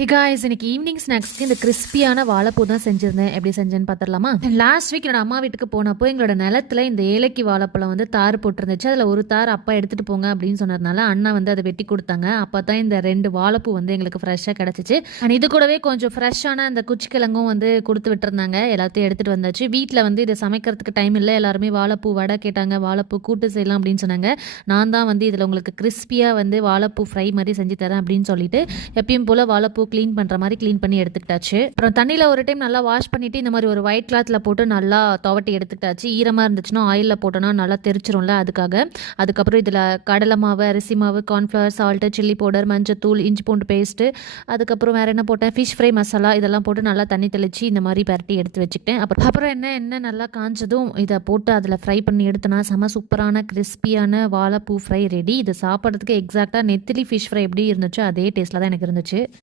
Hey guys, இன்னைக்கு evening ஸ்நாக்ஸ்க்கு இந்த கிறிஸ்பியான வாழைப்பூ தான் செஞ்சிருந்தேன். எப்படி செஞ்சேன்னு பார்த்துடலாமா? லாஸ்ட் வீக் என்னோட அம்மா வீட்டுக்கு போனப்போ எங்களோட நிலத்துல இந்த ஏலக்கி வாழைப்பழம் வந்து தார் போட்டிருந்துச்சு. அதில் ஒரு தார் அப்பா எடுத்துட்டு போங்க அப்படின்னு சொன்னதுனால அண்ணா வந்து அதை வெட்டி கொடுத்தாங்க. அப்போ தான் இந்த 2 வாழைப்பூ வந்து எங்களுக்கு ஃப்ரெஷ்ஷாக கிடச்சிச்சு. அண்ட் இது கூடவே கொஞ்சம் ஃப்ரெஷ்ஷான அந்த குச்சிக்கிழங்கும் வந்து கொடுத்து விட்டுருந்தாங்க. எல்லாத்தையும் எடுத்துகிட்டு வந்தாச்சு. வீட்டில் வந்து இதை சமைக்கிறதுக்கு டைம் இல்லை. எல்லாருமே வாழைப்பூ வடை கேட்டாங்க, வாழைப்பூ கூட்டு செய்யலாம் அப்படின்னு சொன்னாங்க. நான் தான் வந்து இதில் உங்களுக்கு கிறிஸ்பியாக வந்து வாழைப்பூ ஃப்ரை மாதிரி செஞ்சு தரேன் அப்படின்னு சொல்லிட்டு எப்பயும் போல் வாழைப்பூ க்ளீன் பண்ணுற மாதிரி க்ளீன் பண்ணி எடுத்துக்கிட்டாச்சு. அப்புறம் தண்ணியில் ஒரு டைம் நல்லா வாஷ் பண்ணிவிட்டு இந்த மாதிரி ஒரு ஒயிட் கிளாத்தில் போட்டு நல்லா துவட்டி எடுத்துக்கிட்டாச்சு. ஈரமாக இருந்துச்சுன்னா ஆயிலில் போட்டோன்னா நல்லா தெரிச்சிரும்ல, அதுக்காக. அதுக்கப்புறம் இதில் கடலை மாவு, அரிசி மாவு, கார்ன்ஃப்ளவர், சால்ட்டு, சில்லி பவுடர், மஞ்சத்தூள், இஞ்சி பூண்டு பேஸ்ட்டு, அதுக்கப்புறம் வேறு என்ன போட்டேன், ஃபிஷ் ஃப்ரை மசாலா, இதெல்லாம் போட்டு நல்லா தண்ணி தெளித்து இந்த மாதிரி பரட்டி எடுத்து வச்சுக்கிட்டேன். அப்புறம் என்ன நல்லா காஞ்சதும் இதை போட்டு அதில் ஃப்ரை பண்ணி எடுத்தோன்னா செம சூப்பரான கிறிஸ்பியான வாழைப்பூ ஃப்ரை ரெடி. இது சாப்பிட்றதுக்கு எக்ஸாக்டாக நெத்திலி ஃபிஷ் ஃப்ரை எப்படி இருந்துச்சோ அதே டேஸ்ட்டில் தான் எனக்கு இருந்துச்சு.